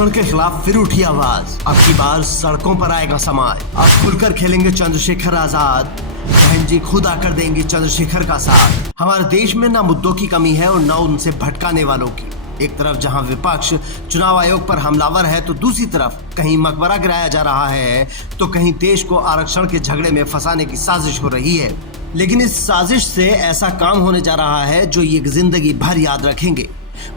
आरक्षण के खिलाफ फिर उठी आवाज। अब की बार सड़कों पर आएगा समाज। अब खुलकर खेलेंगे चंद्रशेखर आजाद। बहन जी खुद आकर देंगी चंद्रशेखर का साथ। हमारे देश में न मुद्दों की कमी है और न उनसे भटकाने वालों की। एक तरफ जहां विपक्ष चुनाव आयोग पर हमलावर है तो दूसरी तरफ कहीं मकबरा गिराया जा रहा है तो कहीं देश को आरक्षण के झगड़े में फंसाने की साजिश हो रही है। लेकिन इस साजिश से ऐसा काम होने जा रहा है जो ये जिंदगी भर याद रखेंगे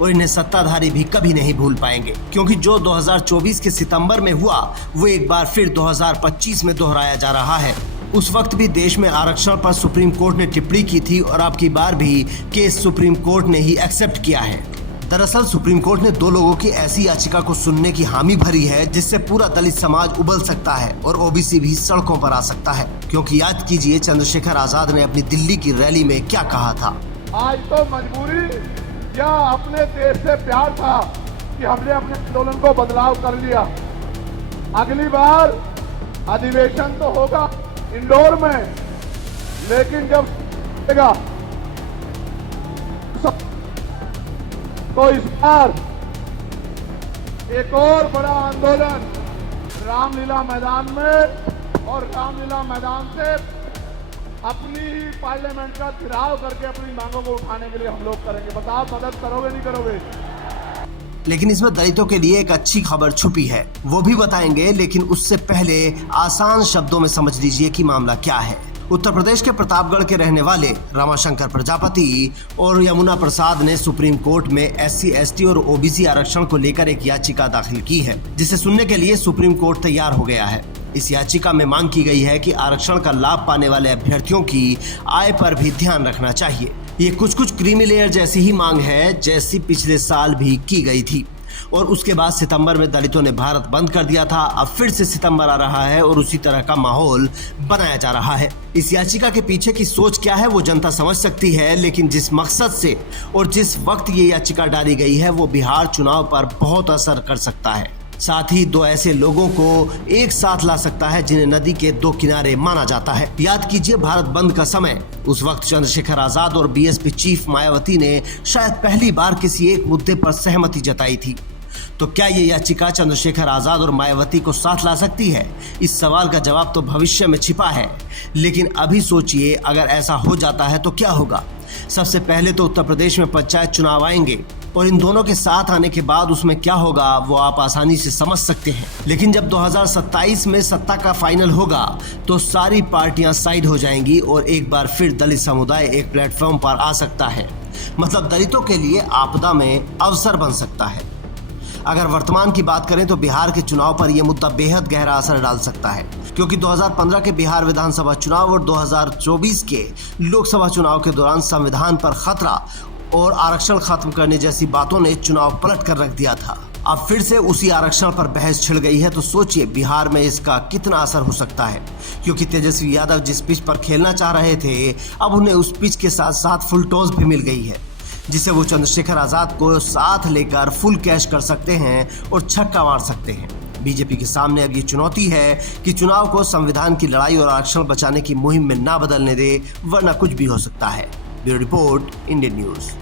और इन्हें सत्ताधारी भी कभी नहीं भूल पाएंगे, क्योंकि जो 2024 के सितंबर में हुआ वो एक बार फिर 2025 में दोहराया जा रहा है। उस वक्त भी देश में आरक्षण पर सुप्रीम कोर्ट ने टिप्पणी की थी और अब की बार भी केस सुप्रीम कोर्ट ने ही एक्सेप्ट किया है। दरअसल सुप्रीम कोर्ट ने दो लोगों की ऐसी याचिका को सुनने की हामी भरी है जिससे पूरा दलित समाज उबल सकता है और ओबीसी भी सड़कों पर आ सकता है। क्योंकि याद कीजिए चंद्रशेखर आजाद ने अपनी दिल्ली की रैली में क्या कहा था। आज तो मजबूरी या अपने देश से प्यार था कि हमने अपने आंदोलन को बदलाव कर लिया। अगली बार अधिवेशन तो होगा इंदौर में, लेकिन जब तो इस बार एक और बड़ा आंदोलन रामलीला मैदान में, और रामलीला मैदान से अपनी ही पार्लियामेंट का घेराव करके अपनी मांगों को उठाने के लिए हम लोग करेंगे। बताओ मदद करोगे नहीं करोगे? लेकिन इसमें दलितों के लिए एक अच्छी खबर छुपी है, वो भी बताएंगे, लेकिन उससे पहले आसान शब्दों में समझ लीजिए कि मामला क्या है। उत्तर प्रदेश के प्रतापगढ़ के रहने वाले रमाशंकर प्रजापति और यमुना प्रसाद ने सुप्रीम कोर्ट में SC, ST और OBC आरक्षण को लेकर एक याचिका दाखिल की है, जिसे सुनने के लिए सुप्रीम कोर्ट तैयार हो गया है। इस याचिका में मांग की गई है कि आरक्षण का लाभ पाने वाले अभ्यर्थियों की आय पर भी ध्यान रखना चाहिए। ये कुछ क्रीमी लेयर जैसी ही मांग है जैसी पिछले साल भी की गई थी और उसके बाद सितंबर में दलितों ने भारत बंद कर दिया था। अब फिर से सितंबर आ रहा है और उसी तरह का माहौल बनाया जा रहा है। इस याचिका के पीछे की सोच क्या है वो जनता समझ सकती है, लेकिन जिस मकसद से और जिस वक्त ये याचिका डाली गई है वो बिहार चुनाव पर बहुत असर कर सकता है। साथ ही दो ऐसे लोगों को एक साथ ला सकता है जिन्हें नदी के दो किनारे माना जाता है। याद कीजिए भारत बंद का समय, उस वक्त चंद्रशेखर आजाद और BSP चीफ मायावती ने शायद पहली बार किसी एक मुद्दे पर सहमति जताई थी। तो क्या ये याचिका चंद्रशेखर आजाद और मायावती को साथ ला सकती है? इस सवाल का जवाब तो भविष्य में छिपा है, लेकिन अभी सोचिए अगर ऐसा हो जाता है तो क्या होगा। सबसे पहले तो उत्तर प्रदेश में पंचायत चुनाव आएंगे और इन दोनों के साथ आने के बाद उसमें क्या होगा वो आप आसानी से समझ सकते हैं। लेकिन जब 2027 में सत्ता का फाइनल होगा तो सारी पार्टियां साइड हो जाएंगी और एक बार फिर दलित समुदाय एक प्लेटफॉर्म पर आ सकता है। मतलब दलितों के लिए आपदा में अवसर बन सकता है। अगर वर्तमान की बात करें तो बिहार के चुनाव पर यह मुद्दा बेहद गहरा असर डाल सकता है, क्योंकि 2015 के बिहार विधानसभा चुनाव और 2024 के लोकसभा चुनाव के दौरान संविधान पर खतरा और आरक्षण खत्म करने जैसी बातों ने चुनाव पलट कर रख दिया था। अब फिर से उसी आरक्षण पर बहस छिड़ गई है, तो सोचिए बिहार में इसका कितना असर हो सकता है। क्योंकि तेजस्वी यादव जिस पिच पर खेलना चाह रहे थे अब उन्हें उस पिच के साथ साथ फुल टॉस भी मिल गई है, जिसे वो चंद्रशेखर आजाद को साथ लेकर फुल कैश कर सकते हैं और छक्का मार सकते हैं। बीजेपी के सामने अब ये चुनौती है कि चुनाव को संविधान की लड़ाई और आरक्षण बचाने की मुहिम में ना बदलने दे, वरना कुछ भी हो सकता है। Bureau report, Indian news.